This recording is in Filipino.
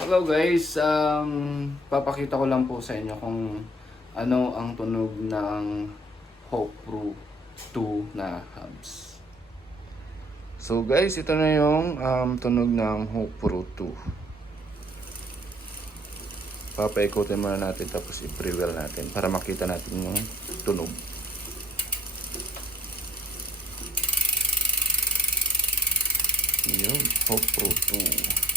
Hello guys, papakita ko lang po sa inyo kung ano ang tunog ng Hope Pro 2 na hubs. So guys, ito na yung tunog ng Hope Pro 2. Papaikutin muna natin tapos i-prevail natin para makita natin yung tunog. Yun, Hope Pro 2.